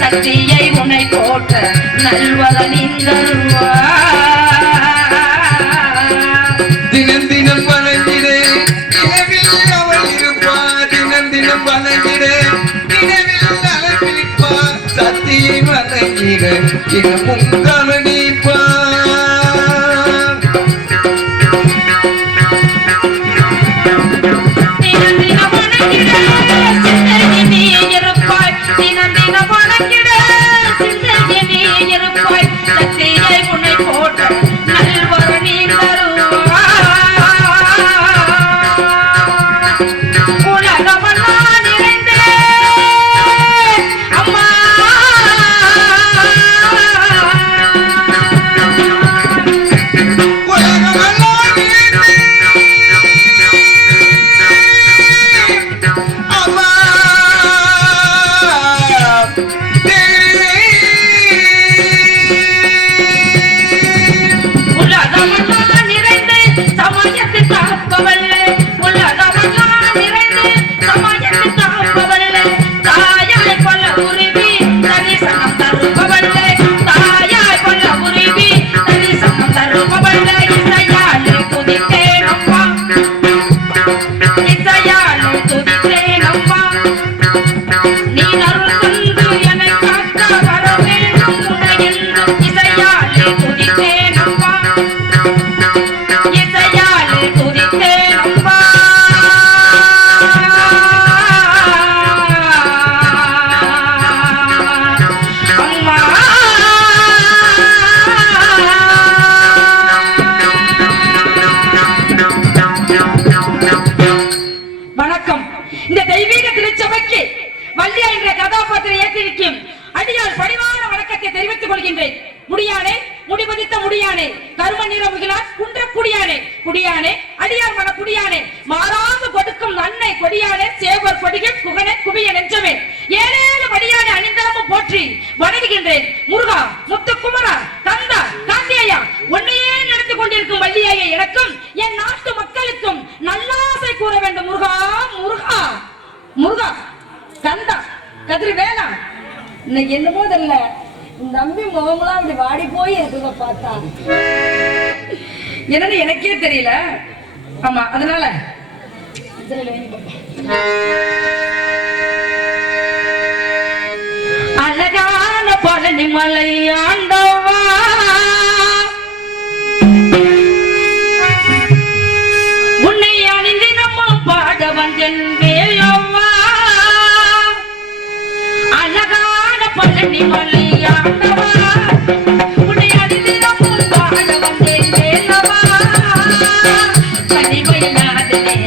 சக்தியை உன்னை போட்ட நல்வரனின் தினம் தினம் வணங்கிடே நினைவில் அவள் இருப்பார் தினம் தினம் வணங்கிடே நினைவில் அழைப்பிப்பார் சக்தியை வணங்கிட தினமும் கவனிப்பார் தினம் தினம் வணங்கிட நீ இருப்பாய் தினம் தினம் வணங்கிட சக்தியை உன்னை போட்ட நல்வரனின் உலகமெல்லாம் நிறைந்தே அம்மா என்னமோ தெரியல நம்பி முகமெல்லாம் அப்படி வாடி போய் இருக்குங்க பார்த்தா என்னன்னு எனக்கே தெரியல. ஆமா அதனால அழகான பழனி மலை ஆண்டவா உன்னை அணிந்து நம்ம பாட வந்தேன் வேலவா அழகான பழனி மலை ஆண்டவா உன்னை அணிந்து நம்ம பாட வந்தேன் வேலவா கனிவைநாதனே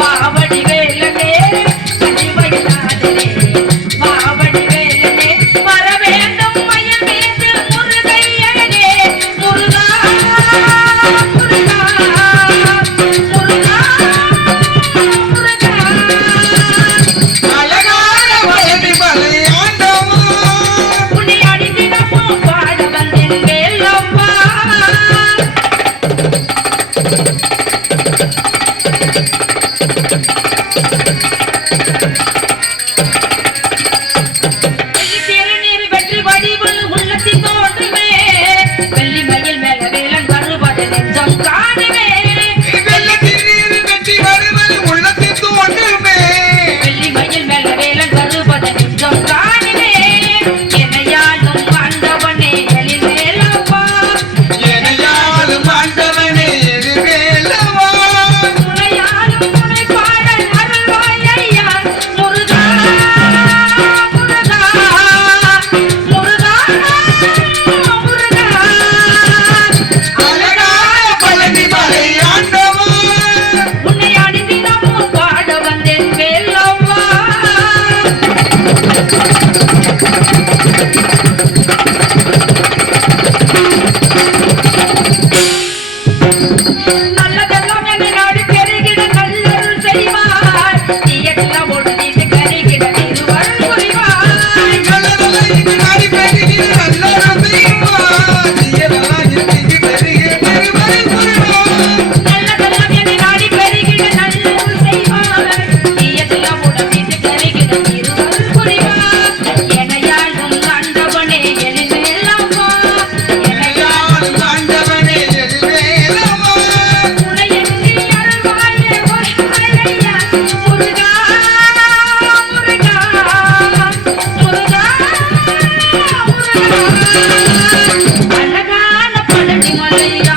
பாவடி வேலனே கனிவைநாதனே பாவடி வேலனே வர வேண்டும் மயில் மீது முருகையனே முருகா முருகா முருகா முருகா அழகான பழனி மலை ஆண்டவா உன்னை அணிந்து நம்ம பாட வந்தேன் வேலவா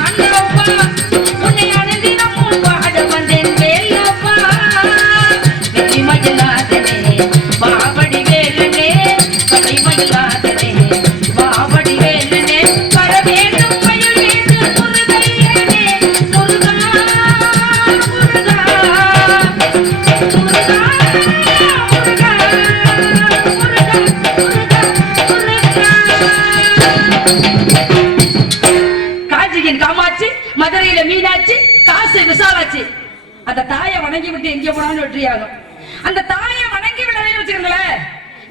ஆண்டவா உன்னை அனுதினமும் பாட வந்தேன் வேலவா வெற்றிமயிலாதனே மாவடி வேலனே வெற்றிமயிலாதனே மாவடி வேலனே வர வேண்டும் மயில் வேண்டும் முருகையனே முருகா முருகா முருகா முருகா காஞ்சியின் காமாட்சி மதுரையில மீனாட்சி காசு விசாலாட்சி அந்த தாயை வணங்கி விட்டு எங்க போனாலும் வெற்றியாகும். அந்த தாயை வணங்கி விடவே வச்சுக்கோங்களேன்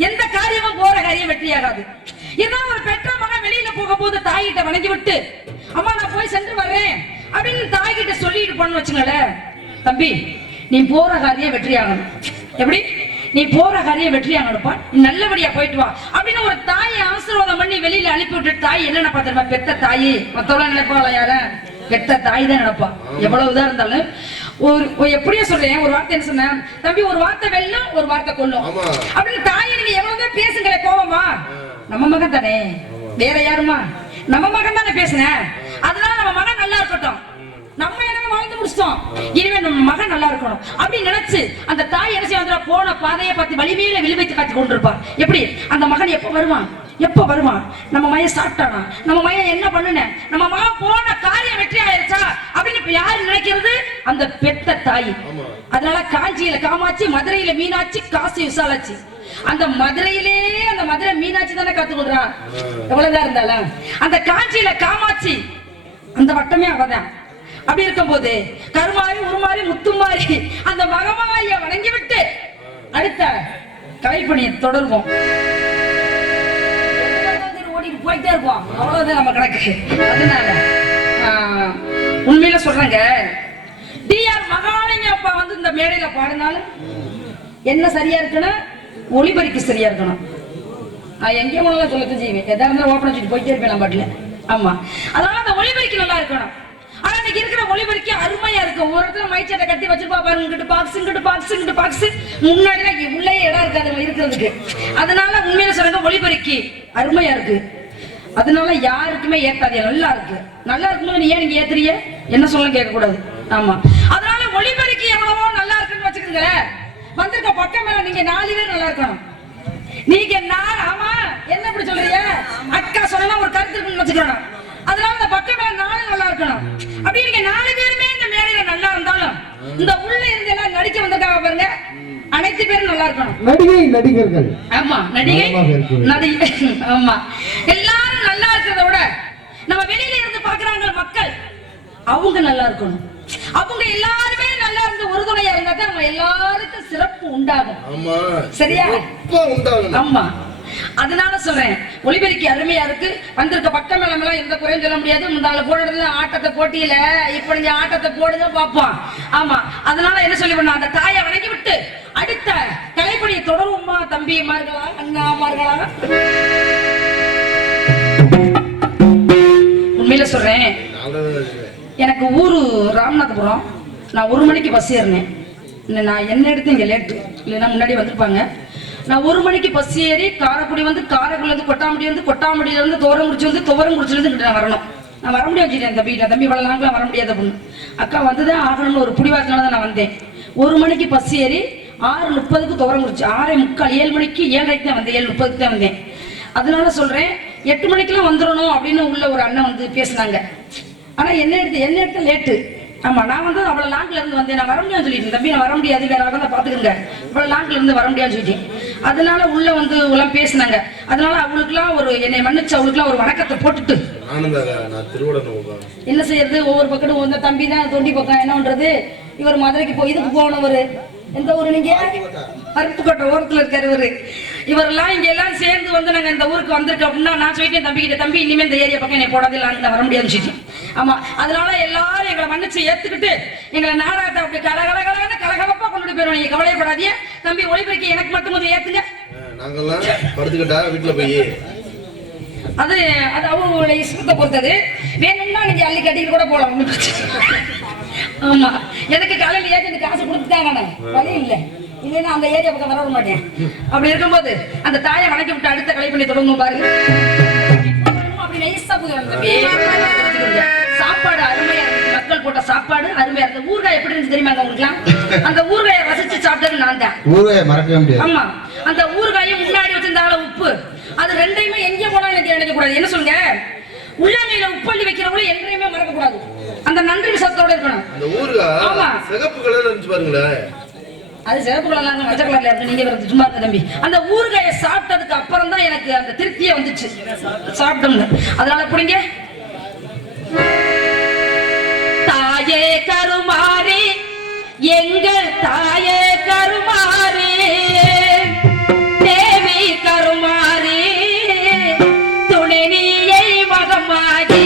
எந்த காரியமும் போற காரியம் வெற்றியாகாது. ஏதாவது ஒரு பெற்ற மகன் வெளியில போக போது தாயிட்ட வணங்கி விட்டு அம்மா நான் போய் சென்று வர்றேன் அப்படின்னு தாய்கிட்ட சொல்லிட்டு போன்னு வச்சுங்களேன், தம்பி நீ போற காரியம் வெற்றியாகணும். எப்படி நீ போற காரியம் வெற்றியாகணும்ப்பா, நீ நல்லபடியா போயிட்டு வா அப்படின்னு ஒரு தாயை ஆசீர்வாதம் பண்ணி வெளியில அனுப்பி விட்டு தாய் என்ன நினைப்பா தெரியுமா? பெத்த தாயி மத்தவள நினைப்பாள யார பெத்த தாய் தான் நினைப்பா. எவ்வளவுதான் இருந்தாலும் ஒரு எப்படியா சொல்றேன், ஒரு வார்த்தை என்ன சொன்னேன் தம்பி, ஒரு வார்த்தை வெல்லும் ஒரு வார்த்தை கொல்லும் அப்படின்னு தாயை நீங்க எவ்வளவுதான் பேசுங்களே கோவமா, நம்ம மகன் தானே வேற யாருமா, நம்ம மகன் தானே பேசுனேன், அதனால நம்ம மகன் நல்லா இருக்கட்டும், நம்ம என்ன வாழ்ந்து முடிச்சிட்டோம், இனிமே நம்ம மகன் நல்லா இருக்கணும் அப்படின்னு நினைச்சு அந்த தாய் என்ன செய்ய போன பாதையை பார்த்து வலிமையில விழுவைத்து காட்டி கொண்டிருப்பா. எப்படி அந்த மகன் எப்ப வருவான் எப்ப வருவான், நம்ம மையம் சாப்பிட்டானா, நம்ம மையம் என்ன பண்ணுன, நம்ம மகன் போன காரியம் வெற்றி ஆயிருச்சா அப்படின்னு இப்ப யாரு நினைக்கிறது? அந்த பெத்த தாய். அதனால காஞ்சியில காமாட்சி, மதுரையில மீனாட்சி, காசி விசாலாட்சி. அந்த மதுரையிலே அந்த மதுரை மீனாட்சி தானே காத்து கொடுறான். எவ்வளவுதான் இருந்தாலும் அந்த காஞ்சியில காமாட்சி அந்த வட்டமே அவதான். அப்படி இருக்கும் போது கருமாறி உருமாறி முத்துமாறி அந்த மகமாய வணங்கி விட்டு அடுத்த கலைப்பணியை தொடர்வோம். ஓடிட்டு போயிட்டே இருப்போம், அவ்வளவுதான் நம்ம கணக்கு. அதனால உண்மையில சொல்றேங்க, டிஆர் மகாலிங்க அப்பா வந்து இந்த மேடையில பாடினாலும் என்ன சரியா இருக்குன்னா ஒளிபரிக்கு சரியா இருக்கணும். நான் எங்கேயும் ஒண்ணு சொல்லத்தான் செய்வேன், எதா இருந்தாலும் ஓப்பன் வச்சுட்டு போயிட்டே இருப்பேன் நான் பாட்டுல. ஆமா, அதனால அந்த ஒளிபரிக்கு நல்லா இருக்கணும். ஆனா இன்னைக்கு இருக்கிற ஒளிபரிக்கு அருமையா இருக்கு. ஒரு இடத்துல மைச்சட்டை கட்டி வச்சிருப்பா பாருங்க, இங்கிட்டு பாக்ஸ் முன்னாடி உள்ளே இடம் இருக்காது இருக்கிறதுக்கு. அதனால உண்மையில சொல்றாங்க ஒளிபரிக்கு அருமையா இருக்கு. அதனால யாருக்குமே ஏத்தாது, நல்லா இருக்கு. நல்லா இருக்கும்போது ஏன் நீங்க ஏத்துறீங்க என்ன சொல்ல கேட்க கூடாது. ஆமா, அதனால ஒளிபரிக்கு எவ்வளவோ நல்லா இருக்குன்னு வச்சுக்கோங்களேன். வந்திருக்க பக்கம் மேல நீங்க 4 பேர் நல்லா இருக்கணும். நீங்க ஆமா என்ன இப்படி சொல்றீங்க, அக்கா சொன்னா ஒரு கருத்து இருக்குன்னு வச்சுக்கணும். அதனால இந்த பக்கம் மேல 4 நல்லா இருக்கணும். அப்படி நீங்க 4 பேருமே இந்த மேடையில நல்லா இருந்தாலும் இந்த உள்ள இருந்து எல்லாம் நடிக்க வந்திருக்காங்க பாருங்க, அனைத்து பேரும் நல்லா இருக்கணும். நடிகர்கள் ஆமா, நடிகை ஆமா, எல்லாரும் நல்லா இருக்கிறத விட நம்ம வெளியில இருந்து பாக்குறாங்க மக்கள், அவங்க நல்லா இருக்கணும். அவங்க எல்லாருமே நல்லா இருந்து உறுதுணையா இருந்தா தான் நம்ம எல்லாருக்கும் சிறப்பு உண்டாகும். சரியா? ஆமா, அதனால சொல்றேன் ஒளிபெருக்கி அருமையா இருக்கு. வந்திருக்க பக்கம் எல்லாம் எந்த குறையும் சொல்ல முடியாது. முந்தால போடுறதுல ஆட்டத்தை போட்டியில இப்ப நீங்க ஆட்டத்தை போடுங்க பாப்போம். ஆமா, அதனால என்ன சொல்லி பண்ண அந்த தாயை வணங்கி விட்டு அடுத்த கலைப்பணியை தொடருமா தம்பிமார்களா அண்ணாமார்களா? உண்மையில சொல்றேன், எனக்கு ஊரு ராமநாதபுரம். நான் 1 மணிக்கு பஸ் ஏறினேன். நான் என்ன எடுத்து இங்க லேட்டு இல்லைன்னா முன்னாடி வந்திருப்பாங்க. நான் 1 மணிக்கு பஸ் ஏறி காரைக்குடி வந்து, காரைக்குடில இருந்து கொட்டாமுடி வந்து, கொட்டாமுடியில இருந்து துவரங்குறிச்சி வந்து, துவரங்குறிச்சில இருந்து நான் வரணும். நான் வர முடியாது தம்பி இவ்வளவு நாங்களாம் வர முடியாத பொண்ணு. அக்கா வந்துதான் ஆகணும்னு ஒரு புடிவாரத்தினால தான் நான் வந்தேன். 1 மணிக்கு பஸ் ஏறி 6:30க்கு துவரங்குறிச்சி, 6:45 7 மணிக்கு 7:30 தான் வந்தேன், 7:30க்கு தான் வந்தேன். அதனால சொல்றேன் 8 மணிக்கெல்லாம் வந்துடணும் அப்படின்னு உள்ள ஒரு அண்ணன் வந்து பேசினாங்க. ஆனா என்ன எடுத்து லேட்டு. ஆமா, நான் வந்து அவ்வளவு லாங்க்ல இருந்து வந்தேன், நான் வர முடியாதுன்னு சொல்லிட்டேன். தம்பி நான் வர முடியாது, வேற ஆக பாத்துக்கங்க, இவ்வளவு லாங்க்ல இருந்து வர முடியாதுன்னு சொல்லிட்டேன். அதனால உள்ள வந்து எல்லாம் பேசினாங்க. அதனால அவங்களுக்குலாம் ஒரு என்னை மன்னிச்சு அவங்களுக்குலாம் ஒரு வணக்கத்தை போட்டுட்டு என்ன செய்யறது, ஒவ்வொரு பக்கமும் வந்த தம்பி தான் தொண்டி பக்கம் என்ன பண்றது. இவர் மதுரைக்கு போய் இதுக்கு போனவர், எந்த ஊரு நீங்க? அருப்புக்கோட்டை ஓரத்துல இருக்காரு இவரு. இவரெல்லாம் இங்க எல்லாம் சேர்ந்து வந்து நாங்க இந்த ஊருக்கு வந்திருக்கோம் அப்படின்னா நான் சொல்லிட்டேன் தம்பி கிட்ட, தம்பி இனிமே இந்த ஏரியா பக்கம் என்னை போடாது இல்லை வர முடியாதுன்னு சொல்லிட்டேன். ஆமா, அதனால எல்லாரும் எங்களை மன்னிச்சு ஏத்துக்கிட்டு எங்களை நாடாட்ட அப்படி கலகலப்பா கொண்டு போயிடும். நீங்க கவலைப்படாதீங்க தம்பி, ஒளிபெருக்கி எனக்கு மட்டும் கொஞ்சம் ஏத்துங்க. நாங்கெல்லாம் படுத்துக்கிட்டா வீட்டுல போய் அது அது அவங்களோட இஷ்டத்தை பொறுத்தது. வேணும்னா நீங்க அள்ளி கட்டிட்டு கூட போலாம். ஆமா, எனக்கு காலையில் ஏஜென்ட் காசு கொடுத்துட்டாங்க, வழி இல்லை, இல்லைன்னா அந்த ஏரியா பக்கம் வர மாட்டேன். அப்படி இருக்கும்போது அந்த தாயை வணக்கி விட்டு அடுத்த கலைப்பணி தொடங்கும் பாருங்க. அப்படி நைஸா சாப்பாடு அருமையா இருக்கு. ஊறுகாய் எப்படி இருந்துச்சு தெரியுமா உங்களுக்குலாம்? அந்த ஊறுகாயை ரசிச்சு சாப்பிட்டது நான் தான். ஊறுகாயை மறக்கவே முடியாது. ஆமா, அந்த ஊறுகாயும் முன்னாடி வச்சிருந்தாங்கள உப்பு, அது ரெண்டையுமே எங்கே போனாலும் எனக்கு நினைக்க கூடாது. என்ன சொல்லுங்க, உள்ளங்கையில உப்பள்ளி வைக்கிறவங்களும் என்றையுமே மறக்க கூடாது. அந்த நன்றி விசத்தோட இருக்கணும். அந்த ஊறுகாய் ஆமா, சிகப்பு கலர்ல இருந்துச்சு பாருங்களேன். அது சிவப்பு கலர்ல மஞ்ச கலர்ல இருக்கு. நீங்க வரது சும்மா இருக்க தம்பி. அந்த ஊறுகாயை சாப்பிட்டதுக்கு அப்புறம் தான் எனக்கு அந்த திருப்தியே வந்துச்சு சாப்பிட்டோம்னு. அதனால புடிங்க. தாயே கருமாரி, எங்கள் தாயே கருமாரி, தேவி கருமாரி, துணை நீயை மகமாகி.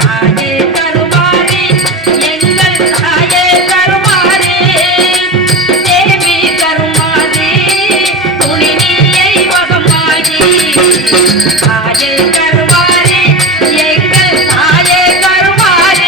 தாயே கருமாரி, எங்கள் தாயே கருமாரி, தேவி கருமாரி, துணை நீயை மகமாகி. தாயே கருமாரி, எங்கள் தாயே கருமாரி.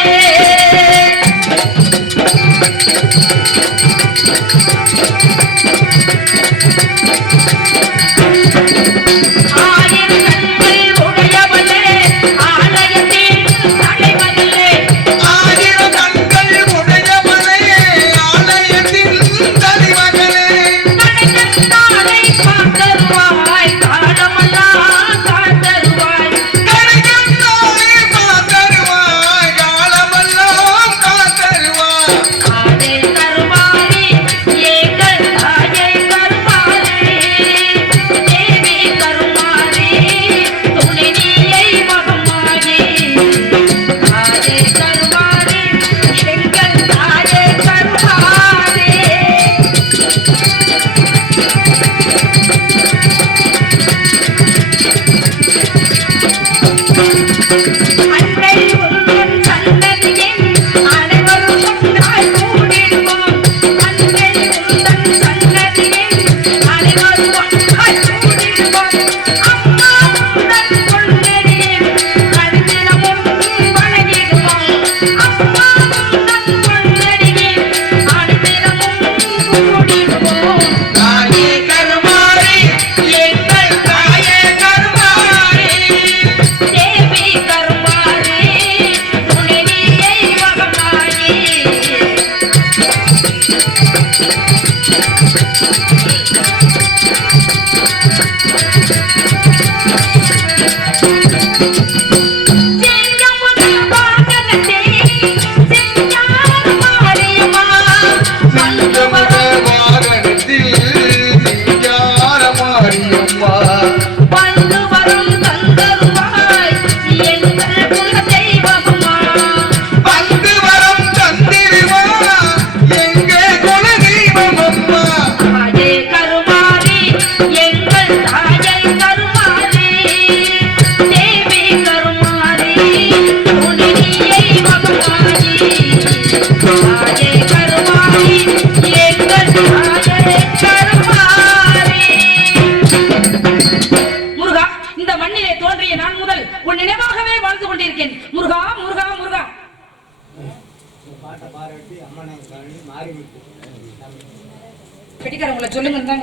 பெட்டிக்காரங்களை சொல்லுங்க.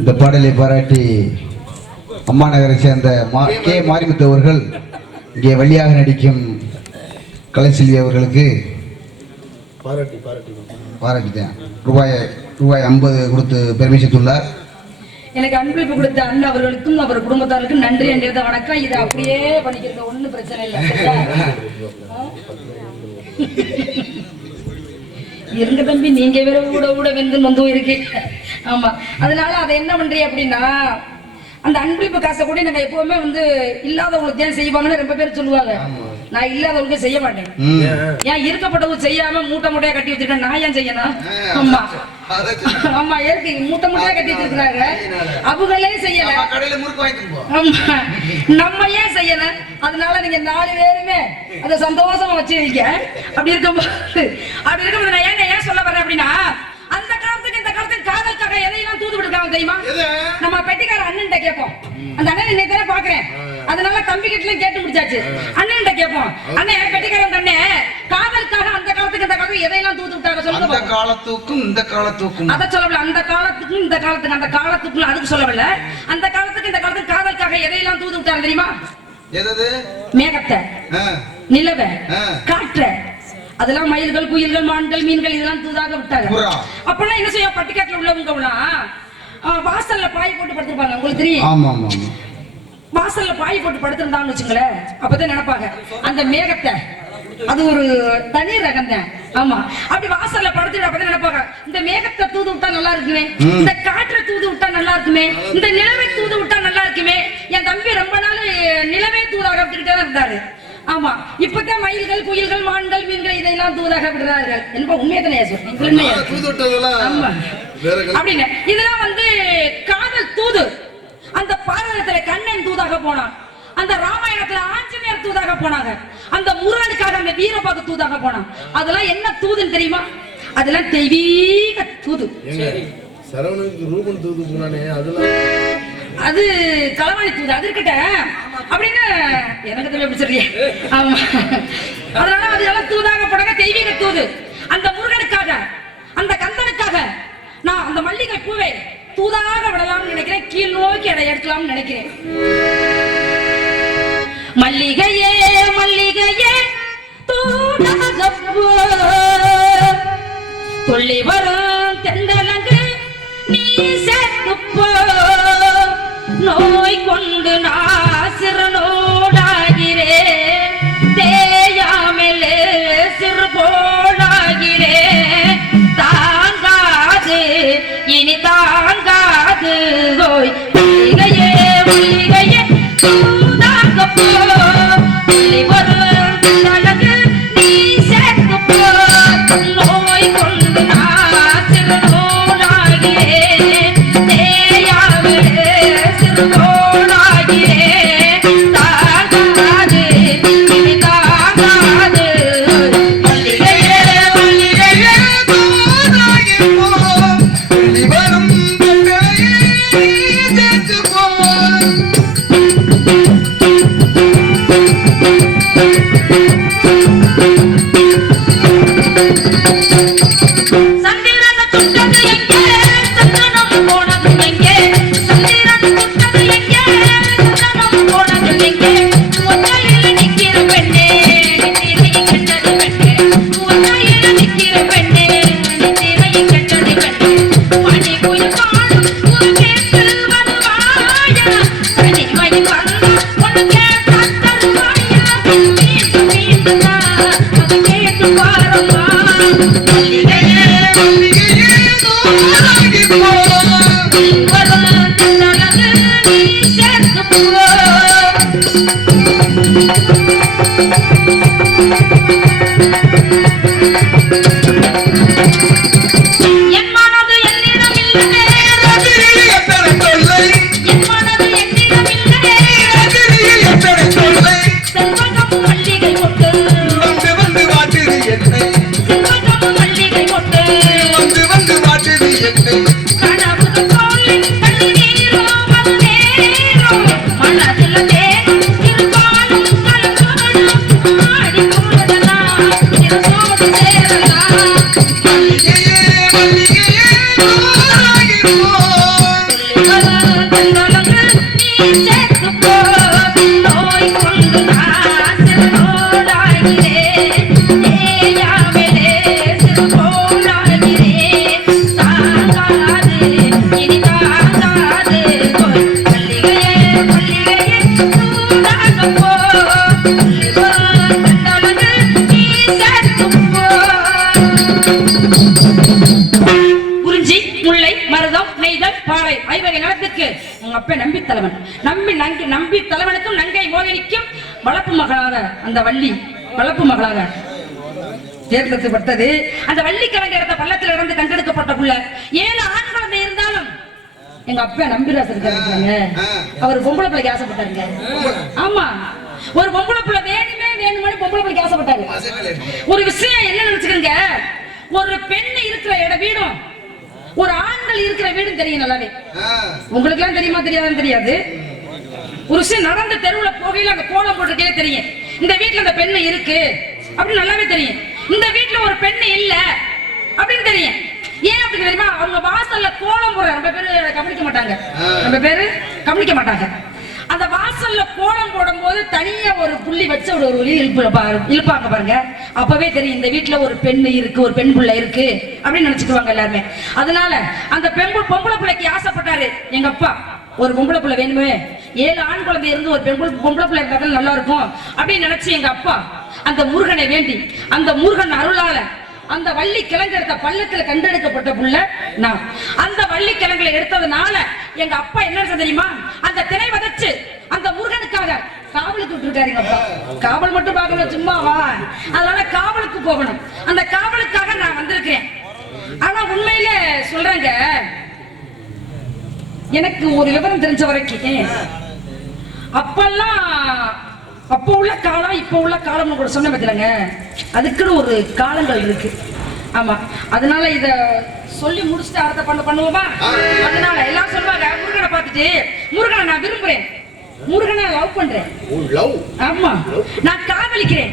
இந்த பாடலை பாராட்டி அம்மா நகரை சேர்ந்த கே மாரிமுத்து அவர்கள் இங்கே வழியாக நடிக்கும் கலைச்செல்வி அவர்களுக்கு பாராட்டிட்டேன். ரூபாய் 50 கொடுத்து பெருமை சேர்த்துள்ளார். எனக்கு அன்பளிப்பு கொடுத்த அண்ணன் அவர்களுக்கும் அவர் குடும்பத்தாருக்கும் நன்றி என்றத வணக்கம். இதை அப்படியே பண்ணிக்கிறத ஒன்றும் பிரச்சனை இல்லை. இருங்க தம்பி, நீங்க வேற ஊட வெந்து நொந்து இருக்கீங்க. ஆமா, அதனால அதை என்ன பண்றீங்க அப்படின்னா, அந்த அன்பளிப்பு காசை கூட நாங்க எப்பவுமே இல்லாதவங்களுக்கு ஏன் செய்வாங்கன்னு ரொம்ப பேர் சொல்லுவாங்க. நான் இல்லாதவங்களுக்கு செய்ய மாட்டேன். ஏன் இருக்கப்பட்டவங்க செய்யாம மூட்டை மூட்டையா கட்டி வச்சிருக்கேன், நான் ஏன் செய்யணும்? ஆமா ஆமா, ஏற்க மூட்டை மூட்டையா கட்டி வச்சிருக்காங்க, அவங்களே செய்யல, நம்ம ஏன் செய்யணும்? அதனால நீங்க 4 பேருமே அதை சந்தோஷமா வச்சிருக்கீங்க. அப்படி இருக்கும்போது நான் ஏன் சொல்ல வரேன் அப்படின்னா, அந்த காலத்துக்கு இந்த காலத்துக்கு காதலுக்காக எதையெல்லாம் தூது விடுறாங்க தெரியுமா? நம்ம பெட்டிக்கார அண்ணன் கேட்போம். அந்த அண்ணன் இன்னைக்கு தானே பாக்குறேன், அதனால தம்பி கிட்ட கேட்டு முடிச்சாச்சு. அண்ணன் கேட்போம், அண்ணன் பெட்டிக்காரன் அண்ணே, காதலுக்காக அந்த காலத்துக்கு இந்த காலத்துக்கு எதையெல்லாம் தூது விட்டாங்க சொல்லுங்க. அந்த காலத்துக்கும் இந்த காலத்துக்கும் அதை சொல்லல. அந்த காலத்துக்கும் இந்த காலத்துக்கு, அந்த காலத்துக்கும் அதுக்கு சொல்லவில்லை. அந்த காலத்துக்கு இந்த காலத்துக்கு காதலுக்காக எதையெல்லாம் எதெல்லாம் தூது விட்டாங்க தெரியுமா? எதது? மேகத்தை, ஆ, நிலவை, ஆ. காற்ற, அதெல்லாம் மயில்கள், குயில்கள், மான்கள், மீன்கள் இதெல்லாம் தூதாக விட்டாங்க. புறா. அப்பெல்லாம் என்ன செய்ய, பட்டிக்காட்டுல உள்ளவங்க வாசல்ல பாய் போட்டு படுத்திருப்பாங்க. உங்களுக்கு தெரியும்? ஆமா ஆமா ஆமா. வாசல்ல பாய் போட்டு படுத்திருந்தாங்கன்னு வச்சுங்களேன், அப்பதான் நினைப்பாங்க அந்த மேகத்தை, அது ஒரு தனி ரகம் தான். ஆமா, அப்படி வாசல்ல படுத்துட்டு அப்பதான் நினைப்பாங்க இந்த மேகத்தை தூது விட்டா நல்லா இருக்குமே, இந்த காற்றை தூது விட்டா நல்லா இருக்குமே, இந்த நிலவை தூது விட்டா நல்லா இருக்குமே. என் தம்பி ரொம்ப நாள் நிலவே தூதாக விட்டுக்கிட்டே தான் இருந்தாரு. ஆமா, இப்பதான் மயில்கள், குயில்கள், மான்கள், மீன்கள் இதெல்லாம் தூதாக விடுறார்கள். என்ன உண்மையதானே சொல்றீங்க? ஆமா. அப்படின்னு இதெல்லாம் காதல் தூது. அந்த பாரதத்துல கண்ணன் தூதாக போனான், அந்த ராமாயணத்துல ஆஞ்சநேயர் தூதாக போனாங்க, அந்த முருகனுக்காக அந்த வீரபாகு தூதாக போனான். அதெல்லாம் என்ன தூதுன்னு தெரியுமா? அதெல்லாம் தெய்வீக தூது. சரவணனுக்கு ரூபன் தூது போனானே, அதெல்லாம் அது களவாணி தூது. அது இருக்கட்ட அப்படின்னு எனக்கு தெரிய பிடிச்சிருக்கிய. ஆமா, அதனால அதெல்லாம் தூதாக போனாங்க, தெய்வீக தூது. அந்த முருகனுக்காக, அந்த கந்தனுக்காக நான் அந்த மல்லிகை பூவை தூதாக விடலாம்னு நினைக்கிறேன், கீழ் நோக்கி எடை எடுக்கலாம்னு நினைக்கிறேன். மல்லிகையே மல்லிகையே தூதாக துள்ளி வரும் தெந்தலங்கு நீ சேர்த்துப்போ, நோய் கொண்டு நாசிறனோடாகிறே, தேயாமலே சிறு போடாகிறே, தாங்காது இனி தாங்காது. ஓய் மல்லிகையே மல்லிகையே தூதாக போ, துள்ளி வரும் தெந்தலங்கு நீ சேர்த்துப்போ, நோய் கொண்டு நாசிறனோடாகிறே, தேயாமலே சிறு போடாகிறே, தாங்காது இனி தாங்காது. மல்லிகையே மல்லிகையே தூதாகி போ, வெளிவரும் கண்களை சேர்த்து போ. சந்திரன் சுட்டது எங்கே, சந்தனம் போனது எங்கே, சந்திரன் சுட்டது எங்கே, சந்தனம் போனது எங்கே, ஒத்தையில் நிற்கிற பெண்ணே நித்திரையை கண்டது பெண்ணே, ஒத்தையில் நிற்கிற பெண்ணே நித்திரையை கண்டது பெண்ணே, மணி குயில் பாடும் ஒரு கேட்டு வருவாயா, தனிமை வந்த ஒரு கேட்டு தருவாயா, மீண்டும் மீண்டும் அது கேட்டு பாருமா. மல்லிகையே மல்லிகையே தூதாகி போ. வரும் தென்றலங்கு நீ சேர்த்துப்போ. என் மனது என்னிடம் இல்லையே, ரஜினியில் எத்தனை தொல்லை, என் மனது என்னிடம் இல்லையே, ரஜினியில் எத்தனை தொல்லை, செல்வகம் மல்லிகை கொட்டு, வந்து வந்து வாட்டுது என்னை, செல்வகம் மல்லிகை கொட்டு, வந்து வந்து வாட்டுது என்னை. கனவு தோல்வி கண்ணீரோ வந்தேரோ, மனதில் தேனும் இருபாலும் கலக்கணும், ஆடி போடலாம் இருசோடு சேரலாம். மல்லிகையே மல்லிகையே தூதாகி போ. வரும் தென்றலங்கு நீ சேர்த்துப்போ, நோய் கொண்டு நாசிறனோடாகிறே, தேயாமலே சிறு போடாகிறே, தாங்காது இனி தாங்காது. போய் மல்லிகையே மல்லிகையே தூதாக போ, துள்ளி வரும் தென்றலங்கு நீ சேர்த்துப்போ. குறிஞ்சி, முல்லை, மருதம், நெய்தல், பாலை ஐவகை நிலத்துக்கு உங்க அப்ப நம்பி தலைவன். நம்பி தலைவனுக்கும் நங்கை மோகினிக்கும் வளர்ப்பு மகளாக அந்த வள்ளி வளர்ப்பு மகளாக தேர்ந்தெடுக்கப்பட்டது. அந்த வள்ளி கலங்க இடத்த பள்ளத்தில் இருந்து கண்டெடுக்கப்பட்ட புள்ள 7 ஆண் குழந்தை இருந்தாலும் எங்க அப்பா நம்பிராசர் இருக்காங்க, அவர் பொம்பளை பிள்ளைக்கு ஆசைப்பட்டாருங்க. ஆமா, ஒரு பொம்பளை பிள்ளை வேணும்னு பொம்பளை பிள்ளைக்கு ஆசைப்பட்டாரு. ஒரு விஷயம் என்ன நினைச்சுக்கங்க, ஒரு பெண் இருக்கிற வீடும் ஒரு ஆண்கள் இருக்கிற வீடும் தெரியும் நல்லாவே. உங்களுக்கு எல்லாம் தெரியுமா தெரியாதுன்னு தெரியாது. ஒரு விஷயம் நடந்த தெருவுல போகையில அந்த கோலம் போட்டுட்டே தெரியும், இந்த வீட்டுல அந்த பெண்ணு இருக்கு அப்படின்னு நல்லாவே தெரியும். இந்த வீட்டுல ஒரு பெண்ணு இல்ல அப்படின்னு தெரியும். ஏன் அப்படின்னு தெரியுமா? அவங்க வாசல்ல கோலம் போடுற நம்ம பேரு கவனிக்க மாட்டாங்க. அந்த வாசல் வாசல்ல கோலம் போடும் போது தனியா ஒரு புள்ளி வச்சு ஒரு இழுப்பாங்க பாருங்க. அப்பவே தெரியும் இந்த வீட்டுல ஒரு பெண் இருக்கு, ஒரு பெண் பிள்ளை இருக்கு அப்படின்னு நினைச்சுக்குவாங்க எல்லாருமே. அதனால அந்த பொம்பளை பிள்ளைக்கு ஆசைப்பட்டாரு எங்க அப்பா. ஒரு பொம்பளை பிள்ளை வேணுமே, 7 ஆண் குழந்தை இருந்து ஒரு பொம்பளை பிள்ளை இருந்தா நல்லா இருக்கும் அப்படின்னு நினைச்சு எங்க அப்பா அந்த முருகனை வேண்டி, அந்த முருகன் அருளால அந்த வள்ளி கிழங்கு எடுத்த பள்ளத்துல கண்டெடுக்கப்பட்ட புள்ள நான். அந்த வள்ளி கிழங்குல எடுத்ததுனால எங்க அப்பா என்ன தெரியுமா, அந்த திணை வதச்சு அந்த முருகனுக்காக காவலுக்கு விட்டுருக்காரு எங்க அப்பா. காவல் மட்டும் பார்க்கணும் சும்மாவா, அதனால காவலுக்கு போகணும். அந்த காவலுக்காக நான் வந்திருக்கிறேன். ஆனா உண்மையில சொல்றேங்க, எனக்கு ஒரு விவரம் தெரிஞ்ச வரைக்கும் அப்பெல்லாம் அப்போ உள்ள காலம் இப்போ உள்ள காலம்னு கூட சொன்ன பத்திலங்க, அதுக்குன்னு ஒரு காலங்கள் இருக்கு. ஆமா, அதனால இத சொல்லி முடிச்சுட்டு அடுத்த பண்ணுவோமா? அதனால எல்லாம் சொல்லுவாங்க, முருகனை பார்த்துட்டு முருகனை நான் விரும்புறேன், முருகனை லவ் பண்றேன், ஆமா நான் காதலிக்கிறேன்,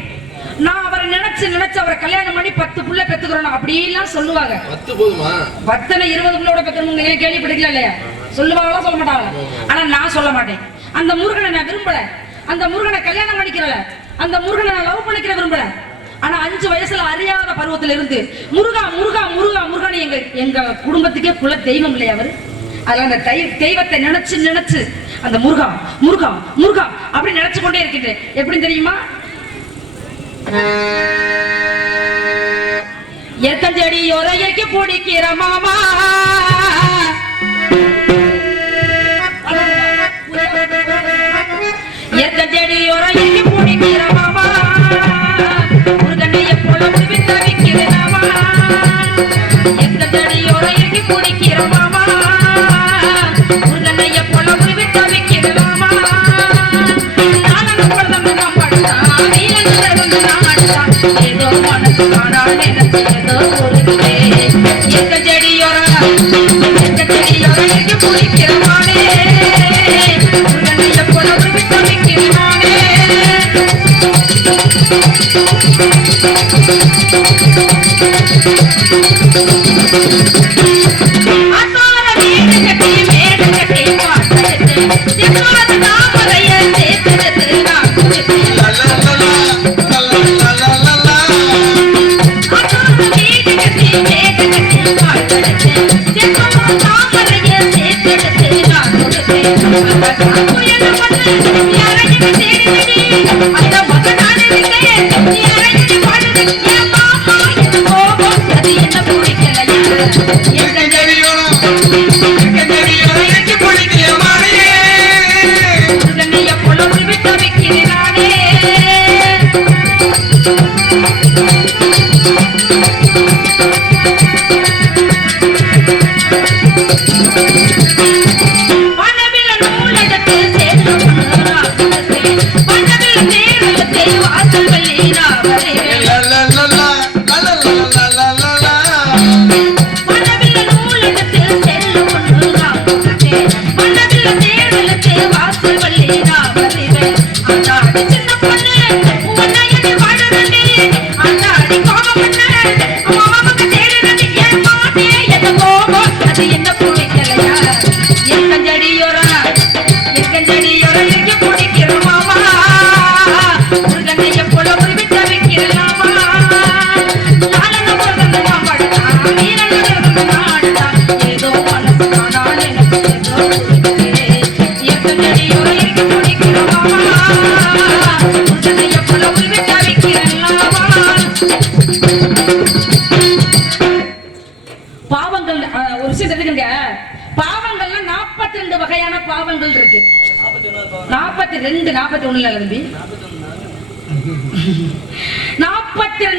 நான் அவரை நினைச்சு அவரை கல்யாணம் பண்ணி 10 புள்ள பெத்துக்கிறோம் அப்படிலாம் சொல்லுவாங்க. 10 போதுமா? 10 20 புள்ளோட பெத்துறவங்க கேள்விப்பட்டிருக்கல இல்லையா? சொல்லுவாங்களா சொல்ல மாட்டாங்களா? ஆனா நான் சொல்ல மாட்டேன். அந்த முருகனை நான் விரும்பல, அந்த முருகனை கல்யாணம் பண்ணிக்கிறல, அந்த முருகனை நான் லவ் பண்ணிக்கிற விரும்பல. ஆனா 5 வயசுல அறியாத பருவத்துல இருந்து முருகா முருகா முருகா முருகன் எங்க குடும்பத்துக்கே குல தெய்வம் இல்லையா அவரு. அதுல அந்த தெய்வத்தை நினைச்சு அந்த முருகா முருகா முருகா அப்படி நினைச்சு கொண்டே இருக்கின்றேன். எப்படி தெரியுமா? எற்கஞ்செடி ஒரையைக்கு பிடிக்கிற மாமா, எற்கஞ்செடி ஒரையைக்கு பிடிக்கிற மாமா, முருகனைய போல உருவி தவிக்கிற மாமா, எற்கஞ்செடி ஒரையைக்கு பிடிக்கிற மாமா, முருகனைய போல உருவி தவிக்கிற மாமா, நானும் குழந்தை தான் படுத்தான், நீலன் நடந்து நான் அடித்தான், ஏதோ மனசு காணால் நினைச்சு ஏதோ ஒரு எற்கஞ்செடியோர எற்கஞ்செடியோரைக்கு பிடிக்கிற மானே, முருகனைய போல உருவி தவிக்கிற மானே. அசார வீடு கட்டி மேடு கட்டி பாட்டெடுத்து எக்காத தாமரைய சேர்த்தெடுத்து நான் குடித்து, அசார வீடு கட்டி மேடு கட்டி பாட்டெடுத்து எக்காத தாமரைய சேர்த்தெடுத்து நான் குடித்து, அந்த காப்பு என்ன பண்ண யாரையும் தேடினடி, அந்த மகனான இருக்கேன் யாரையும் பாடுது என் மாமா என் கோபம் அது என்ன பிடிக்கலையா. முருகனைய போல உருவி தவிக்கிறேன் நானே. வனவில நூலகத்து சேர்ந்த பொண்ணு வனவில தேவலத்தை வாசல் வள்ளி நான் வருவேன். வனவில நூலகத்தில் செல்ல பொண்ணு நான் கொடுத்தேன், வனவில தேவலத்தை வாசல் வள்ளி நான் வருவேன். அந்தாடி சின்ன பொண்ணு உன்னை என்னை வாடுறே, அந்தாடி கோபம் பண்ண மாமாவுக்கு தேடுறது என் மாட்டே என்ன கோபம் அது என்ன பிடிக்கலையா. எற்கஞ்செடியோரா எற்கஞ்செடியோரைக்கு பிடிக்கிற மாமா, முருகனைய போல உருவி தவிக்கிற மாமா, நாளன பிறந்த மாம்பழத்தா நீலன பிறந்த நாடுதா, ஏதோ மனசு காணால் எனக்கு ஏதோ பிடிக்குதே. எற்கஞ்செடியோரைக்கு பிடிக்கிற மாமா, முருகனைய போல உருவி தவிக்கிற மாமா. பாவங்கள் ஒரு விஷயம் தெரிஞ்சுக்கங்க, பாவங்கள்ல 42 வகையான பாவங்கள் இருக்கு. 42 41 இல்ல தம்பி, 42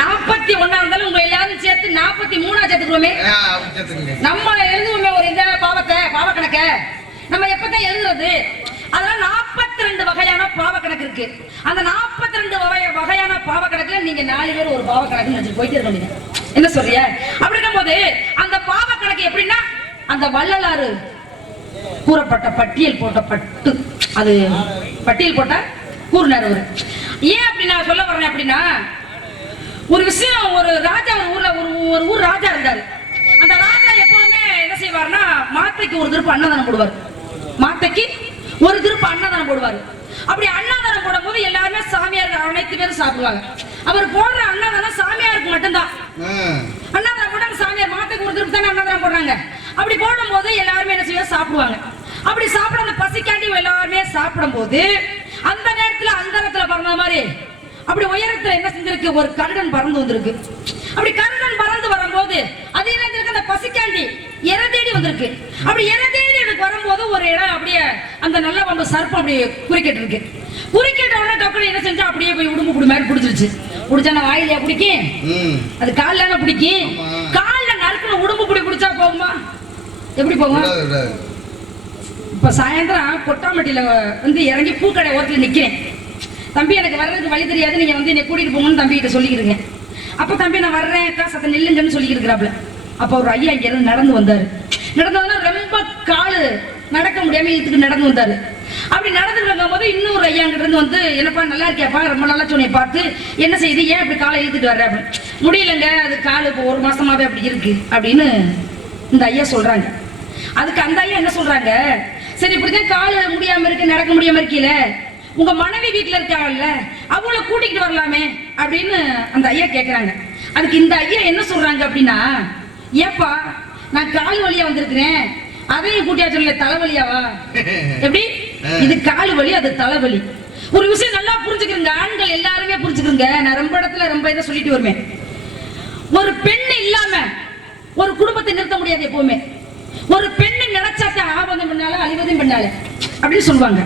41 இருந்தாலும் உங்க எல்லாரும் சேர்த்து 43 சேர்த்துக்கிறோமே. நம்ம எழுதுவோமே ஒரு இந்த பாவ கணக்க நம்ம எப்பதான் எழுதுறது. அதனால 42 வகையான பாவ கணக்கு இருக்கு. அந்த 42 வகையான பாவ கணக்குல நீங்க 4 பேர் ஒரு பாவ கணக்கு வச்சு போயிட்டே இருக்க வேண்டியது. என்ன சொல்றிய? அப்படி இருக்கும்போது அந்த பாவ கணக்கு எப்படின்னா, அந்த வள்ளலாறு கூறப்பட்ட பட்டியல் போட்ட பட்டு, அது பட்டியல் போட்ட கூறினார் அவரு. ஏன் அப்படி நான் சொல்ல வரேன் அப்படின்னா, ஒரு விஷயம், ஒரு ராஜா ஒரு ஊர் ராஜா இருந்தாரு. அந்த ராஜா எப்பவுமே என்ன செய்வார்னா, மாத்தைக்கு ஒரு திருப்பு அன்னதானம் போடுவார். மாத்தைக்கு ஒரு திருப்பு அன்னதானம் போடுவாரு. அப்படி அன்னதானம் போடும் போது எல்லாருமே சாமியார் அனைத்து பேரும் சாப்பிடுவாங்க. அவர் போடுற அன்னதானம் சாமியாருக்கு மட்டும்தான். அன்னதானம் போட்டு சாமியார் மாத்தைக்கு ஒரு திருப்பு தானே அன்னதானம் போடுறாங்க. அப்படி போடும் போது எல்லாருமே என்ன செய்ய சாப்பிடுவாங்க. அப்படி சாப்பிட அந்த பசிக்காண்டி எல்லாருமே சாப்பிடும் போது அந்த நேரத்துல அந்தரத்துல பறந்த மாதிரி அப்படி உயரத்துல என்ன செஞ்சிருக்கு, ஒரு கருடன் பறந்து வந்திருக்கு. அப்படி கருடன் பறந்து வரும்போது அது என்ன செஞ்சிருக்கு, அந்த பசிக்காண்டி இறை தேடி வந்திருக்கு. அப்படி இறை தேடி அதுக்கு வரும்போது ஒரு இடம் அப்படியே அந்த நல்ல பாம்பு சர்ப்பம் அப்படியே குறுக்கிட்டு இருக்கு. குறுக்கிட்ட உடனே டக்குனு என்ன செஞ்சா அப்படியே போய் உடும்பு புடி மாதிரி பிடிச்சிருச்சு. பிடிச்சா வாயிலையா பிடிக்கும், அது காலில் பிடிக்கும். காலில் நறுக்குன்னு உடும்பு புடி பிடிச்சா போகுமா, எப்படி போகும்? இப்ப சாயந்தரம் கொட்டாம்பட்டியில வந்து இறங்கி பூக்கடை ஓரத்தில் நிக்கிறேன். தம்பி எனக்கு வர்றதுக்கு வழி தெரியாது, நீங்க வந்து என்னை கூட்டிட்டு போங்கன்னு தம்பி கிட்ட சொல்லிக்கிறீங்க. அப்ப தம்பி நான் வர்றேன் சத்த நில்லுங்கன்னு சொல்லிக்கிறாப்ல. அப்ப ஒரு ஐயா இங்க இருந்து நடந்து வந்தாரு. நடந்ததுன்னா ரொம்ப காலு நடக்க முடியாம இழுத்துக்கு நடந்து வந்தாரு. அப்படி நடந்துட்டு இருக்கும் போது இன்னொரு ஐயா கிட்ட இருந்து வந்து என்னப்பா நல்லா இருக்கியாப்பா, ரொம்ப நல்லா சொன்னைய பார்த்து என்ன செய்யுது, ஏன் இப்படி காலை இழுத்துட்டு வர்ற அப்படின்னு. முடியலங்க, அது காலு இப்போ ஒரு மாசமாவே அப்படி இருக்கு அப்படின்னு இந்த ஐயா சொல்றாங்க. அதுக்கு அந்த ஐயா என்ன சொல்றாங்க, சரி இப்படிதான் காலு முடியாம இருக்கு, நடக்க முடியாம இருக்கீல, உங்க மனைவி வீட்டுல இருக்காங்கல்ல அவங்கள கூட்டிக்கிட்டு வரலாமே அப்படின்னு அந்த ஐயா கேக்குறாங்க. அதுக்கு இந்த ஐயா என்ன சொல்றாங்க அப்படின்னா, ஏப்பா நான் கால் வழியா வந்திருக்கிறேன், அதையும் கூட்டியா சொல்லல தலைவலியாவா, எப்படி இது காலு வலி அது தலைவலி. ஒரு விஷயம் நல்லா புரிஞ்சுக்கிறீங்க, ஆண்கள் எல்லாருமே புரிஞ்சுக்கிறீங்க. நான் ரொம்ப இடத்துல ரொம்ப இதை சொல்லிட்டு வருவேன். ஒரு பெண் இல்லாம ஒரு குடும்பத்தை நிறுத்த முடியாது எப்பவுமே. ஒரு பெண்ணு நினைச்சாத்தான் ஆபத்தும் பண்ணால அழிவதும் பண்ணால அப்படின்னு சொல்லுவாங்க.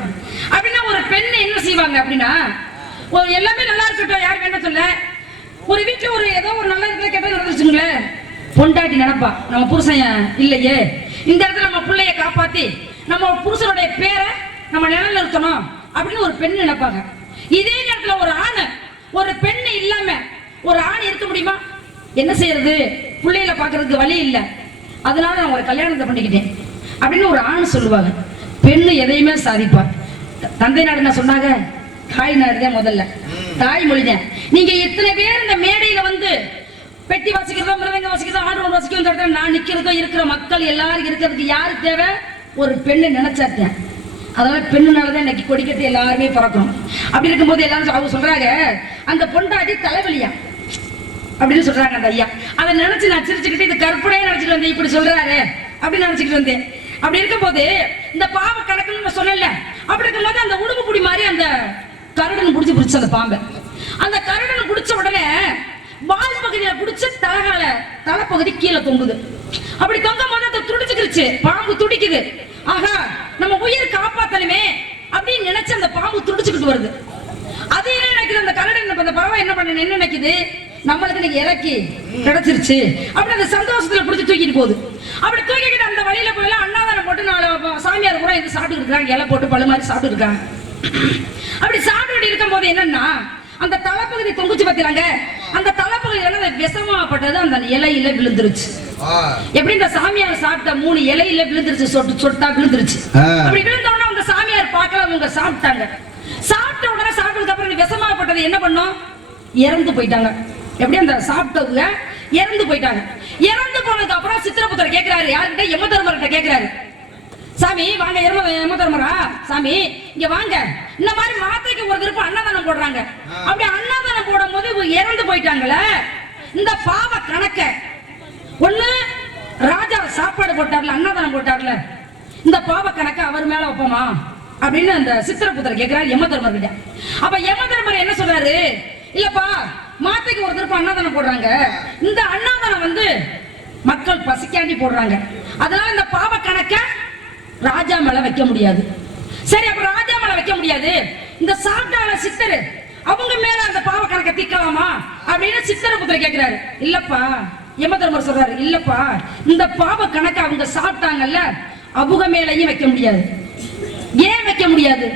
அப்படின்னா ஒரு பெண்ணு என்ன செய்வாங்க அப்படின்னா, எல்லாமே நல்லா இருக்கட்டும், யாருக்கு என்ன சொல்ல, ஒரு வீட்டுல ஒரு ஏதோ ஒரு நல்ல இடத்துல கெட்ட நடந்துச்சுங்களேன், பொண்டாட்டி நினைப்பா நம்ம புருஷன் இல்லையே, இந்த இடத்துல நம்ம பிள்ளைய காப்பாத்தி நம்ம புருஷனுடைய பேரை நம்ம நிலையில இருக்கணும் அப்படின்னு ஒரு பெண் நினைப்பாங்க. இதே நேரத்துல ஒரு ஆண் ஒரு பெண் இல்லாம ஒரு ஆண் இருக்க முடியுமா? என்ன செய்யறது, பிள்ளைகளை பாக்குறதுக்கு வழி இல்லை, அதனால நான் ஒரு கல்யாணத்தை பண்ணிக்கிட்டேன் அப்படின்னு ஒரு ஆண் சொல்லுவாங்க. பெண்ணு எதையுமே சாதிப்பா. தந்தை நாடு நான் சொன்னாங்க, தாய் நாடு தான் முதல்ல, தாய் மொழி தான். நீங்க எத்தனை பேர் இந்த மேடையில வந்து பெட்டி வாசிக்கிறதோ மிருதங்க வாசிக்கிறதோ ஆண்டு வாசிக்கிறதோ நான் நிக்கிறதோ இருக்கிற மக்கள் எல்லாரும் இருக்கிறதுக்கு யாரு தேவை, ஒரு பெண்ணு நினைச்சாத்தேன். அதனால பெண்ணுனாலதான் இன்னைக்கு கொடிக்கட்டு எல்லாருமே பிறக்கணும். அப்படி இருக்கும்போது எல்லாரும் அவங்க சொல்றாங்க, அந்த பொண்டாட்டி தலைவலியா அப்படின்னு சொல்றாங்க அந்த ஐயா. அதை நினைச்சு நான் சிரிச்சுக்கிட்டு இது கற்பனையே நினைச்சிட்டு வந்தேன், இப்படி சொல்றாரு அப்படின்னு நினைச்சுக்கிட்டு வந்தேன். அப்படி இருக்கும் போது இந்த பாவ கணக்குன்னு சொல்லல. அப்படி இருக்கும்போது அந்த உடும்பு புடி மாதிரி அந்த கருடன் பிடிச்சு அந்த பாம்பை, அந்த கருடன் பிடிச்ச உடனே வால் பகுதியில பிடிச்ச தலைப்பகுதி கீழே தொங்குது. அப்படி தொங்கும் போது அதை துடிச்சுக்கிருச்சு, பாம்பு துடிக்குது. ஆஹா நம்ம உயிர் காப்பாத்தணுமே அப்படின்னு நினைச்சு அந்த பாம்பு துடிச்சுக்கிட்டு வருது. அது என்ன நினைக்குது, அந்த கருடன் அந்த பறவை என்ன பண்ண என்ன நினைக்குது, நம்மளுக்கு இன்னைக்கு இறக்கி கிடைச்சிருச்சு அப்படி அந்த சந்தோஷத்துல பிடிச்சி தூக்கிட்டு போகுது. அப்படி தூக்கிக்கிட்டு அந்த வழியில போயெல்லாம் அன்னதானம் போட்டு நாலு சாமியார் கூட இது சாப்பிட்டு இருக்காங்க, இலை போட்டு பழு மாதிரி சாப்பிட்டு இருக்காங்க. அப்படி சாப்பிட்டு இருக்கும் போது என்னன்னா, அந்த தலைப்பகுதி தொங்குச்சு பாத்தீங்க, அந்த தலைப்பகுதி விஷமாப்பட்டது அந்த இலையில விழுந்துருச்சு. எப்படி இந்த சாமியார் சாப்பிட்ட 3 இலையில விழுந்துருச்சு, சொட்டு சொட்டா விழுந்துருச்சு. அப்படி விழுந்த உடனே அந்த சாமியார் பார்க்கல, அவங்க சாப்பிட்டாங்க. சாப்பிட்ட உடனே சாப்பிட்டதுக்கு அப்புறம் விஷமாப்பட்டது என்ன பண்ணும், இறந்து போயிட்டாங்க. எப்படி அந்த சாப்பிட்டவங்க இறந்து போயிட்டாங்க. இறந்து போனதுக்கு அப்புறம் சித்திரபுத்திரர் கேட்கிறாரு, யாருக்கிட்ட, யம தர்மர்கிட்ட கேட்கிறாரு, சாமி வாங்க யம தர்மரா, சாமி இங்க வாங்க, இந்த மாதிரி மாத்தைக்கு ஒரு திருப்பம் அன்னதானம் போடுறாங்க, அப்படி அன்னதானம் போடும் போது இறந்து போயிட்டாங்கள, இந்த பாவ கணக்க ஒண்ணு ராஜா சாப்பாடு போட்டார்ல, அன்னதானம் போட்டார்ல, இந்த பாவ கணக்க அவர் மேல வைப்போமா அப்படின்னு அந்த சித்திரபுத்திரர் கேட்கிறாரு யம தர்மர்கிட்ட. அப்ப யம தர்மர் என்ன சொல்றாரு, இல்லப்பா மாத்தைக்கு ஒரு திருப்பம் அன்னதானம் போடுறாங்க, இந்த அன்னதானம் வந்து மக்கள் பசிக்காண்டி போடுறாங்க, அதனால இந்த பாவ கணக்க ராஜா மேல வைக்க முடியாது. சரி அப்ப ராஜா மேல வைக்க முடியாது, இந்த சாப்பிட்டால சித்தரு அவங்க மேல அந்த பாவ கணக்க தீர்க்கலாமா அப்படின்னு சித்திரபுத்திரர் கேட்கிறாரு. இல்லப்பா யம தர்மர் சொல்றாரு, இல்லப்பா இந்த பாவ கணக்க அவங்க சாப்பிட்டாங்கல்ல அவங்க மேலையும் வைக்க முடியாது. ஏன் வைக்க முடியாது,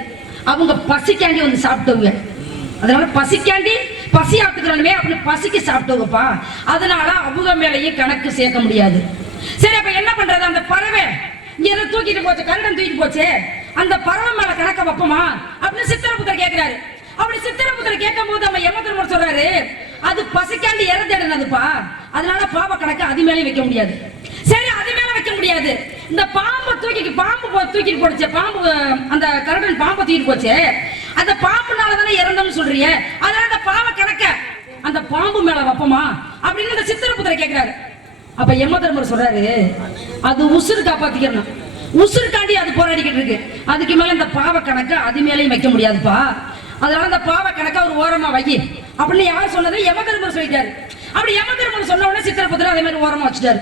அவங்க பசிக்காண்டி வந்து சாப்பிட்டவங்க, அதனால பசிக்காண்டி பசி ஆத்துக்கிறோமே அப்படி பசிக்கு சாப்பிட்டோங்கப்பா, அதனால அவங்க மேலேயும் கணக்கு சேர்க்க முடியாது. சரி அப்ப என்ன பண்றது, அந்த பறவை இங்க தூக்கிட்டு போச்சு, கருடன் தூக்கிட்டு போச்சு, அந்த பறவை மேல கணக்க வைப்போமா அப்படின்னு சித்திரபுத்திரர் கேட்கிறாரு. அப்படி சித்திரபுத்திரர் கேட்கும் போது நம்ம யம தர்மர் சொல்றாரு, அது பசிக்காண்டி இறந்துடுனதுப்பா, அதனால பாவ கணக்கு அது மேலே வைக்க முடியாது. சரி அது மேல வைக்க முடியாது, இந்த பாம்பை தூக்கி பாம்பு தூக்கிட்டு போடுச்சே பாம்பு, அந்த கரடன் பாம்பை தூக்கிட்டு போச்சே, அந்த பாம்புனால தானே இறந்தோம்னு சொல்றீங்க, அதனால அந்த பாவ கணக்க அந்த பாம்பு மேல வைப்போமா அப்படின்னு இந்த சித்திரபுத்திர கேட்கிறாரு. அப்ப யமதர்மர் சொல்றாரு, அது உசுறு காப்பாத்திக்கணும், உசுருக்காண்டி அது போராடிக்கிட்டு இருக்கு, அதுக்கு மேல இந்த பாவ கணக்க அது மேலேயும் வைக்க முடியாதுப்பா, அதனால அந்த பாவ கணக்க ஒரு ஓரமா வை அப்படின்னு யார் சொன்னது? யமதர்மர் சொல்லிட்டாரு. அப்படி யமதர்மர் சொன்ன உடனே சித்திரபுத்திரன் அதே மாதிரி ஓரமா வச்சுட்டாரு.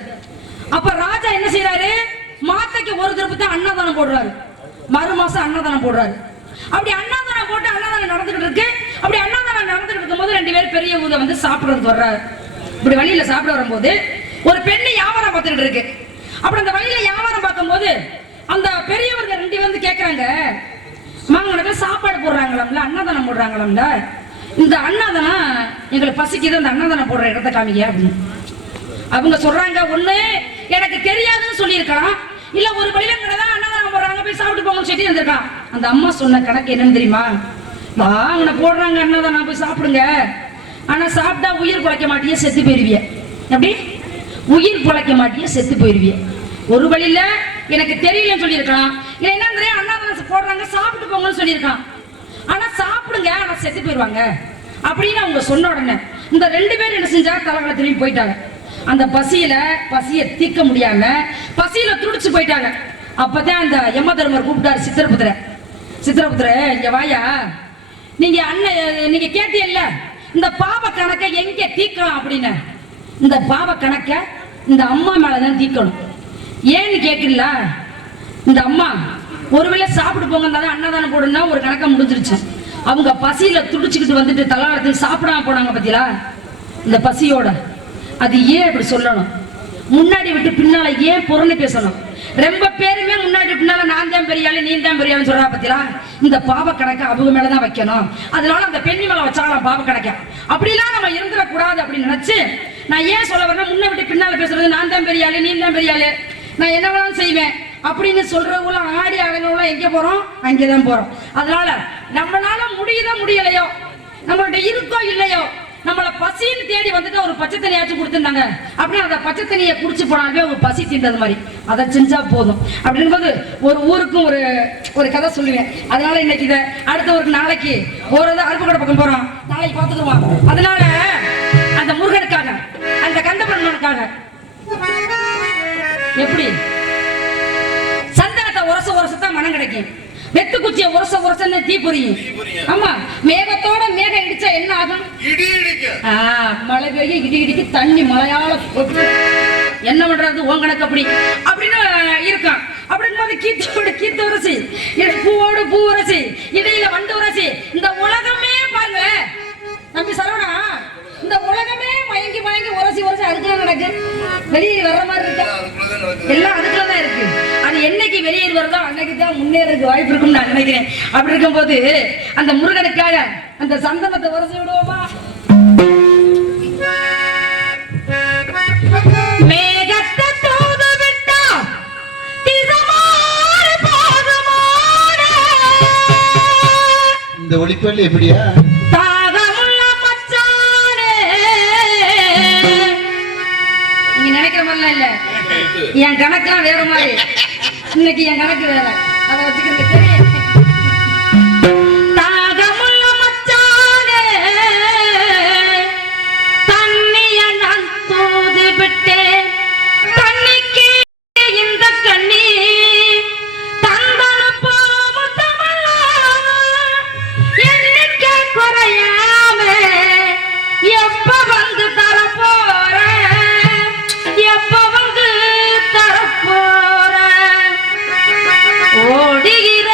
அப்ப ராஜா என்ன செய்யறாரு? மாத்தைக்கு ஒரு திருப்பி தான் அன்னதானம் போடுறாரு, மறு மாசம் அன்னதானம் போடுறாரு. அப்படி அன்னதானம் போட்டு அன்னதானம் நடந்துகிட்டு இருக்கு. அப்படி அன்னதானம் நடந்துகிட்டு இருக்கும் போது 2 பேர் பெரிய ஊத வந்து சாப்பிடுறதுக்கு வர்றாரு. இப்படி வழியில சாப்பிட வரும்போது ஒரு பெண்ணு வியாபாரம் பார்த்துட்டு இருக்கு. அப்படி அந்த வழியில வியாபாரம் பார்க்கும் போது அந்த பெரியவர்கள் 2 வந்து கேட்கறாங்க, மாங்கனக்கு சாப்பாடு போடுறாங்களாம்ல, அன்னதானம் போடுறாங்களாம்ல, இந்த அன்னதானம் எங்களுக்கு பசிக்குது, அந்த அன்னதானம் போடுற இடத்த காமிக்க அப்படின்னு. அவங்க சொல்றாங்க, ஒண்ணு எனக்கு தெரியாதுன்னு சொல்லியிருக்கலாம், இல்ல ஒரு வழியில தான் அன்னதானம் போடுறாங்க போய் சாப்பிட்டு போங்கன்னு சொல்லி வந்திருக்கான். அந்த அம்மா சொன்ன கணக்கு என்னன்னு தெரியுமா? வாங்க போடுறாங்க அன்னதானம் போய் சாப்பிடுங்க, ஆனா சாப்பிட்டா உயிர் பிழைக்க மாட்டியே, செத்து போயிருவிய. எப்படி உயிர் பிழைக்க மாட்டியே, செத்து போயிருவிய. ஒரு வழியில எனக்கு தெரியலன்னு சொல்லியிருக்கலாம், இல்ல என்ன தெரியும் அன்னதானம் போடுறாங்க சாப்பிட்டு போங்கன்னு சொல்லியிருக்கான், ஆனா சாப்பிடுங்க ஆனா செத்து போயிருவாங்க அப்படின்னு அவங்க சொன்ன உடனே இந்த 2 பேர் என்ன செஞ்சா தலைகளை திரும்பி போயிட்டாங்க. அந்த பசியை தீர்க்க முடியாம பசியில துடிச்சு போயிட்டாங்க. அப்பதான் அந்த யமதர்மர் கூப்பிட்டாரு சித்திரபுத்திர இங்க வாயா, நீங்க கேட்டீங்கல்ல இந்த பாவ கணக்கை எங்க தீர்க்கலாம் அப்படின்னு. இந்த பாவ கணக்க இந்த அம்மா மேலதான் தீர்க்கணும். ஏன்னு கேட்கல, இந்த அம்மா ஒருவேளை சாப்பிட்டு போங்க அன்னதானம் போடுனா ஒரு கணக்கை முடிஞ்சிருச்சு. அவங்க பசியில துடிச்சுக்கிட்டு வந்துட்டு தலாரத்துக்கு சாப்பிடாம போனாங்க பத்தியா, இந்த பசியோட அது ஏன் இப்படி சொல்லணும்? முன்னாடி விட்டு பின்னால ஏன் புறணி பேசணும்? ரொம்ப பேருமே முன்னாடி பின்னால நான் தான் பெரியாளு நீ தான் பெரியாளுன்னு சொல்றா பத்தியா, இந்த பாவ கணக்கை அவங்க மேலதான் வைக்கணும். அதனால அந்த பெண்ணி மேல வச்சாலாம் பாவ கணக்க. அப்படிலாம் நம்ம இருந்துடக்கூடாது அப்படின்னு நினைச்சு நான் ஏன் சொல்ல வரேன்னா, முன்ன விட்டு பின்னால பேசுறது நான் தான் பெரியாளு நீ தான் பெரியாளு, நான் என்ன வேணாலும் செய்வேன் அப்படின்னு சொல்றவங்கள ஆடி அடங்கவங்கள எங்க போறோம்? அங்கேதான் போறோம். அதனால நம்மளால முடியுதோ முடியலையோ, நம்மள்ட்ட இருக்கோ இல்லையோ, நம்மள பசின்னு தேடி வந்துட்டு ஒரு பச்சை தண்ணியாச்சும் கொடுத்துருந்தாங்க அப்படின்னா அந்த பச்சை தண்ணியை குடிச்சு போனாலே ஒரு பசி தீண்டது மாதிரி அதை செஞ்சா போதும். அப்படிங்கும்போது ஒரு ஊருக்கும் ஒரு கதை சொல்லுவேன். அதனால இன்னைக்கு இதை அடுத்த ஒரு நாளைக்கு ஒரு அருப்புக்கடை பக்கம் போறோம், நாளைக்கு பார்த்துக்குவோம். அதனால அந்த முருகனுக்காக அந்த கந்தபெருமானுக்காக எப்படி சந்தனத்தை உரசத்தான் மனம் கிடைக்கும், வெத்து குச்சியை உரசன்னு தீ புரியும். ஆமா, மேகத்தோட மேகம் இடிச்சா என்ன ஆகும்? மழை பெய்ய இடி இடிக்கு தண்ணி மழையால என்ன பண்றது உன் கணக்கு அப்படின்னு இருக்கான். அப்படிங்கும்போது கீத்து உரசி, பூவோடு பூ உரசி, இடையில வண்டு உரசி, இந்த உலகமே பாருங்க நம்பி சரவணா, இந்த உலகமே மயங்கி உரசி அதுக்குலாம் நடக்கு. வெளியே வர்ற மாதிரி இருக்கா? எல்லாம் அதுக்குள்ளதான் இருக்கு. அது என்னைக்கு வெளியேறி வருதோ அன்னைக்கு தான் முன்னேறதுக்கு வாய்ப்பு இருக்கும்னு நான் நினைக்கிறேன். அப்படி இருக்கும் போது அந்த முருகனுக்காக அந்த சந்தனத்தை உரசி விடுவோமா? மேகத்தை தூது விட்டா திசமாறு பாதமான இந்த ஒளிப்பள்ளி எப்படியா? தாகமுள்ள மச்சானே, நீங்க நினைக்கிற மாதிரிலாம் இல்ல, என் கணக்கெல்லாம் வேற மாதிரி. இன்னைக்கு என் கணக்கு வேற, அதை வச்சுக்கிறது தெரியும். தாகமுள்ள மச்சானே, தண்ணிய நான் தூது விட்டேன், தண்ணிக்கு இந்த கண்ணி தந்தன போவும் தமிழா, எண்ணிக்கை குறையாம எப்ப வந்து தரப்போற, எப்ப வந்து தரப்போற, ஓடுகிற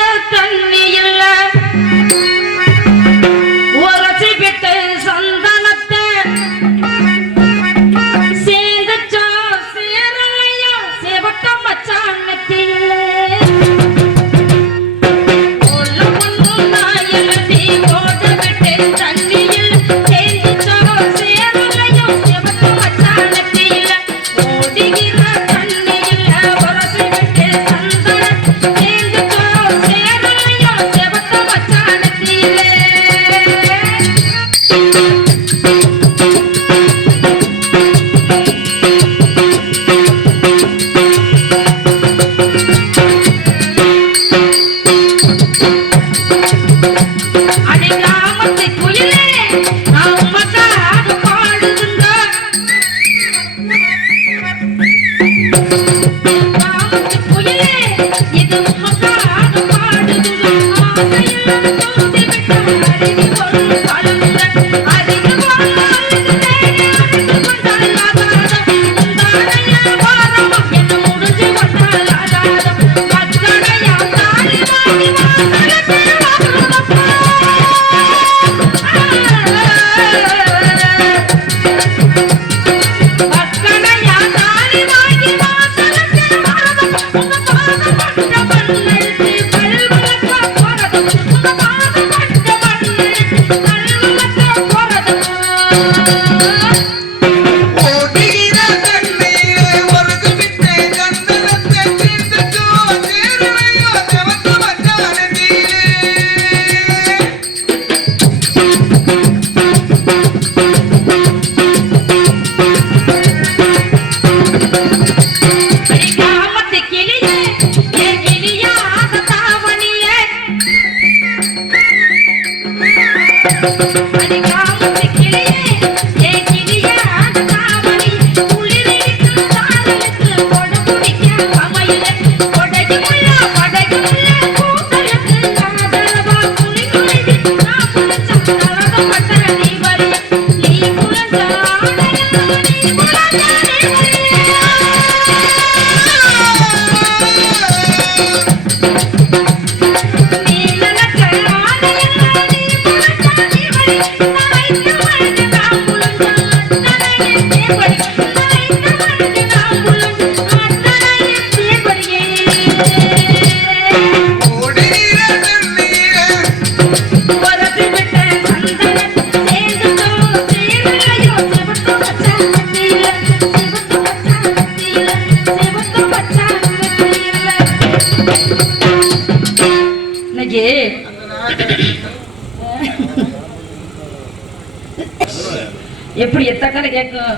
எப்படி எத்தனை கேட்கும்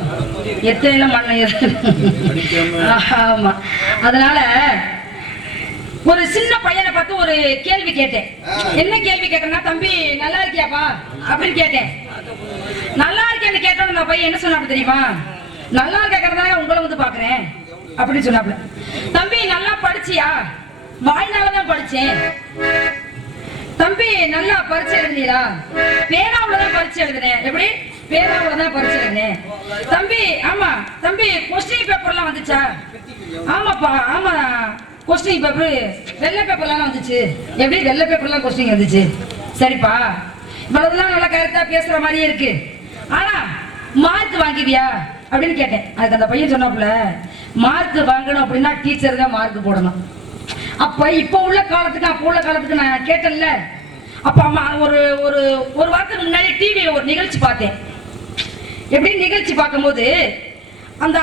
எத்தனை மண்ணு. ஆமா, அதனால ஒரு சின்ன பையனை பார்த்து ஒரு கேள்வி கேட்டேன். என்ன கேள்வி கேட்டேன்னா, தம்பி நல்லா இருக்கியாப்பா அப்படின்னு கேட்டேன். நல்லா இருக்கேன்னு கேட்டோன்னு அந்த பையன் என்ன சொன்னாப்பு தெரியுமா? நல்லா கேட்கறதால உங்களை வந்து பாக்குறேன் அப்படின்னு சொன்னாப்புல. தம்பி நல்லா படிச்சியா? வாய்னாலதான் படிச்சேன். தம்பி நல்லா பரிச்சை எழுதினீரா? பேனாவுலதான் பரிச்சை எழுதினேன். எப்படி? பேனாவுலதான் பரிச்சை எழுதினேன். தம்பி ஆமா தம்பி கொஸ்டின் பேப்பர்லாம் வந்துச்சா? ஆமாப்பா ஆமா, கொஸ்டின் பேப்பர் வெள்ளை பேப்பர்லாம் வந்துச்சு. எப்படி? வெள்ளை பேப்பர்லாம் கொஸ்டின் வந்துச்சு. சரிப்பா, இவ்வளவுதான் நல்லா கரெக்டா பேசுற மாதிரியே இருக்கு. ஆனா மார்க் வாங்கிவியா அப்படின்னு கேட்டேன். அதுக்கு அந்த பையன் சொன்னாப்புல, மார்க் வாங்கணும் அப்படின்னா டீச்சர் தான் மார்க் போடணும். அப்ப இப்ப உள்ள காலத்துக்கு அப்ப உள்ள காலத்துக்கு நான் கேட்டேன்ல. அப்ப அம்மா ஒரு ஒரு ஒரு வாரத்துக்கு முன்னாடி டிவியில ஒரு நிகழ்ச்சி பார்த்தேன். எப்படி நிகழ்ச்சி பார்க்கும்போது அந்த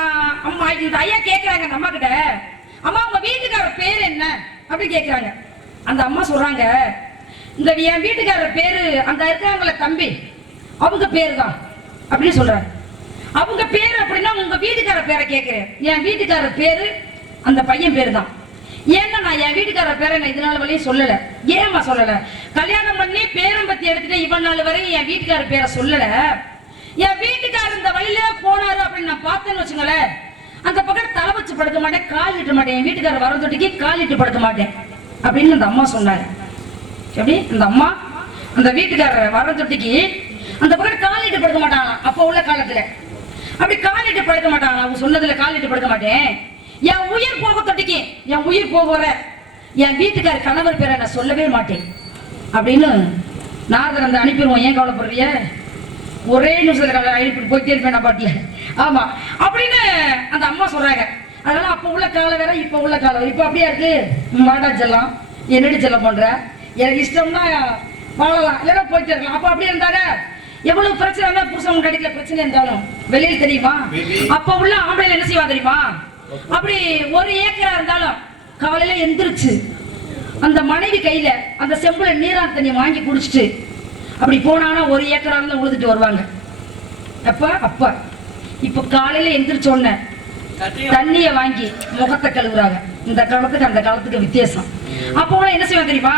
அம்மா இந்த ஐயா கேட்கறாங்க அந்த அம்மா கிட்ட, அம்மா உங்க வீட்டுக்காரர் பேர் என்ன அப்படின்னு கேட்கறாங்க. அந்த அம்மா சொல்றாங்க, இந்த என் வீட்டுக்காரர் பேரு அங்க இருக்காங்கள தம்பி, அவங்க பேரு தான் அப்படின்னு சொல்றாங்க. அவங்க பேரு அப்படின்னா உங்க வீட்டுக்காரர் பேரை கேட்கிறேன். என் வீட்டுக்காரர் பேரு அந்த பையன் பேரு தான். ஏன்னா நான் என் வீட்டுக்காரர் பேரை நான் இதனால வரையும் சொல்லல. ஏமா சொல்லல? கல்யாணம் பண்ணி பேரம் பத்தி எடுத்துட்டு இவன் நாள் வரையும் என் வீட்டுக்காரர் பேரை சொல்லல. என் வீட்டுக்காரர் இந்த வழியில போனாரு அப்படின்னு நான் பார்த்தேன்னு வச்சுங்களேன், அந்த பக்கம் தலை வச்சு படுக்க மாட்டேன், கால் இட்டு மாட்டேன். என் வீட்டுக்காரர் வர தொட்டிக்கு கால் இட்டு படுக்க மாட்டேன் அப்படின்னு அந்த அம்மா சொன்னாங்க. எப்படி? அந்த அம்மா அந்த வீட்டுக்காரர் வர தொட்டிக்கு அந்த பக்கம் கால் இட்டு படுக்க மாட்டாங்க. அப்ப உள்ள காலத்துல அப்படி கால் இட்டு படுக்க மாட்டாங்க. அவங்க சொன்னதுல கால் இட்டு படுக்க மாட்டேன். என் உயிர் போக தொட்டிக்கு என் உயிர் போக என் வீட்டுக்கார கணவர் பேரை நான் சொல்லவே மாட்டேன் அப்படின்னு நாரதர் அந்த அனுப்பிடுவோம். ஏன் கவலைப்படுறிய? ஒரே நிமிஷத்துல அனுப்பிட்டு போயிட்டே இருப்பேன் நான் பாட்டில. ஆமா அப்படின்னு அந்த அம்மா சொல்றாங்க. அதனால அப்ப உள்ள காலம் வேற, இப்ப உள்ள காலம் வேற. இப்ப அப்படியா இருக்கு? வாடா செல்லம், என்னடி செல்லம் பண்ற, எனக்கு இஷ்டம்னா வாழலாம், இல்லைன்னா போயிட்டே இருக்கலாம். அப்ப அப்படியே இருந்தாங்க. எவ்வளவு பிரச்சனை இருந்தாலும் புருஷன் கிடைக்கல பிரச்சனை இருந்தாலும் வெளியில் தெரியுமா? அப்ப உள்ள ஆம்பளை என்ன செய்வா தெரியுமா? அப்படி ஒரு ஏக்கரா இருந்தாலும் காலையில எந்திரிச்சு அந்த மனைவி கையில அந்த செம்புல நீரான் தண்ணி வாங்கி குடிச்சிட்டு அப்படி போனாங்கன்னா ஒரு ஏக்கரா இருந்தா உழுதுட்டு வருவாங்க. அப்ப அப்ப இப்ப காலையில எந்திரிச்ச உடனே தண்ணிய வாங்கி முகத்தை கழுவுறாங்க. இந்த காலத்துக்கு அந்த காலத்துக்கு வித்தியாசம். அப்போ என்ன செய்வாங்க தெரியுமா?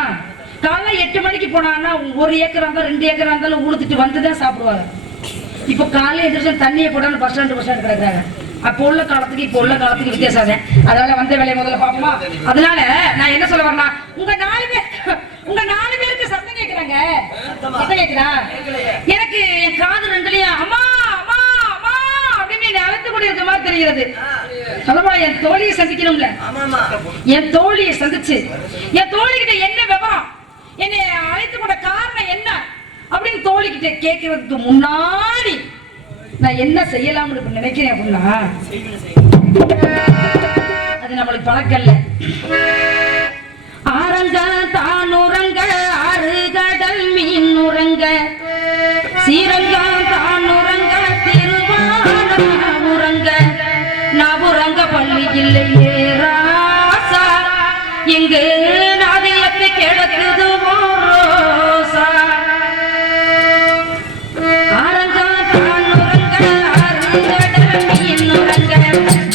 காலைல 8 மணிக்கு போனாங்கன்னா ஒரு ஏக்கரா இருந்தா 2 ஏக்கரா இருந்தாலும் உழுதுட்டு வந்துதான் சாப்பிடுவாங்க. இப்ப காலையில எந்திரிச்சு தண்ணியை போடான்னு பஸ் ஸ்டாண்ட் கிடக்குறாங்க. அப்போ உள்ள காலத்துக்கு இப்ப உள்ள காலத்துக்கு வித்தியாசம். அதனால வந்த வேலையை முதல்ல பாப்போமா? அதனால நான் என்ன சொல்ல வரேன்னா, உங்க 4 பேருக்கு சத்தம் கேட்கிறாங்க. சத்தம் கேட்கிறா? எனக்கு என் காது ரெண்டுலயும் அம்மா அம்மா அம்மா அப்படின்னு அழைத்து கொண்டு இருக்க மாதிரி தெரிகிறது. சொல்லமா, என் தோழியை சந்திக்கணும்ல. என் தோழியை சந்திச்சு என் தோழிகிட்ட என்ன விவரம், என்னை அழைத்து கொண்ட காரணம் என்ன அப்படின்னு தோழிகிட்ட கேட்கறதுக்கு முன்னாடி நான் என்ன செய்யலாம்னு நினைக்கிறேன் அப்படின்னா, அது நம்மளுக்கு பழக்கம் இல்ல. இல்லையே ராசா எங்கு நாதியத்தை கிடக்குது ரோசா ஆரங்கா தான் உறங்க அருங்கட மீன் உறங்க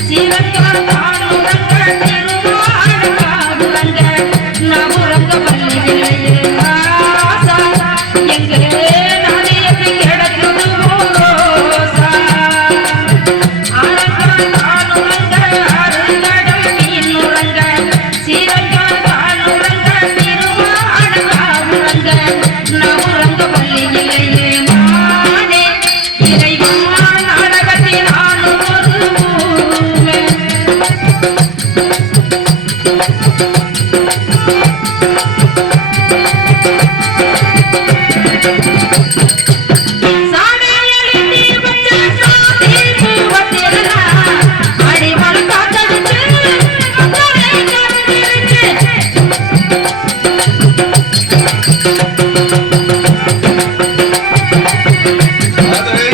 சீரங்கா தான் உறங்க திருவாடா உறங்க நான் உறங்க வள்ளி இல்லையே ராசா எங்கு நாதியத்தை கிடக்குது ரோசா ஆரங்கா தான் உறங்க அருங்கட மீன் உறங்க சீரங்கா தான் உறங்க திருவாடா உறங்க நான் உறங்க வள்ளி இல்லையே நானே இறைவா நாடகத்தில் நானும் ஒரு ஊமை. சாடையடி நீர் வச்ச சாதி பூவத்திலெல்லாம் அடிமண் காத்தடிச்சு அக்கறை கருதிருச்சு. அதை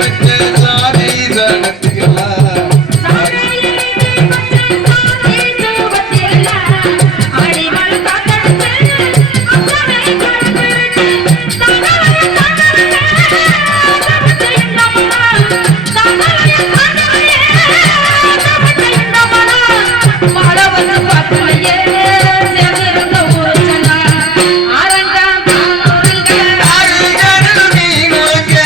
வச்ச சாதி சனத்துக்கெல்லாம் சாடையடி நீர் வச்ச சாதி பூவத்திலெல்லாம் அடிமண் காத்தடிச்சு அக்கறை கருதிருச்சு. தங்களைய தங்களையே தவிர்த்து இந்தமனா தங்களைய தங்களையே தவிர்த்து இந்தமனா மழவன பக்கலையே சேர்ந்திருந்த ஒரு சன்னா ஆரங்கா தான் உறங்க ஆறுகடல் மீன் உறங்க,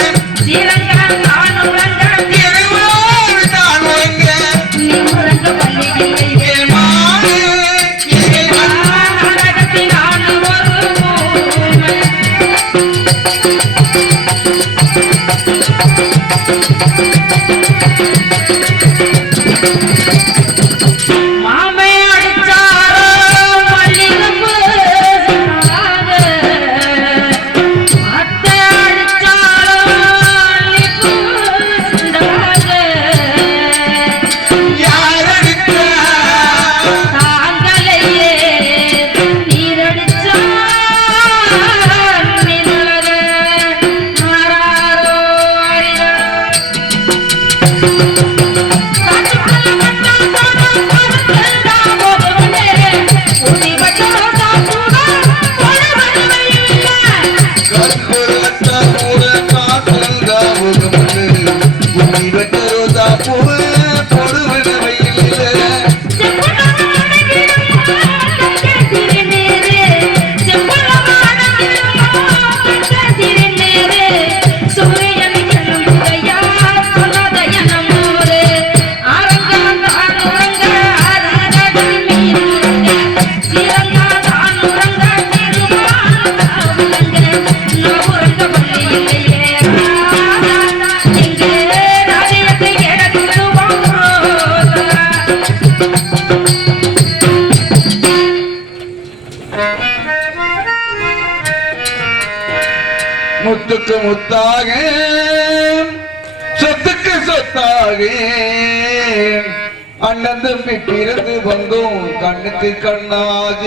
சீரங்கா தான் உறங்க திருவாரூர் தான் உறங்க, நீ உறங்க வள்ளி இல்லையே என் மானே, இறைவா. நாடகத்தில் நானும் ஒரு ஊமை. மாமே அடிச்சாரோ மல்லிகைப்பூ சொன்னாங்க. அத்தை அடிச்சாரோ மல்லிகைப்பூ சொன்னாங்க. யார் அடித்தா? தாங்களையே நீரடிச்சா நிலக ஆராரோ அறியா. கற்பூரத்தா மூட காற்றங்கா உகமது, உன்னி வெட்ட ரோசா பூவு பொடுவன வெயிலிலே. முத்துக்கு முத்தாக சொத்துக்கு சொத்தாக அண்ணன் தம்பி பிறந்து வந்தோம் கண்ணுக்கு கண்ணாக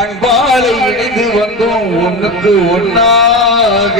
அன்பாலை இணைந்து வந்தோம் ஒண்ணுக்கு ஒண்ணாக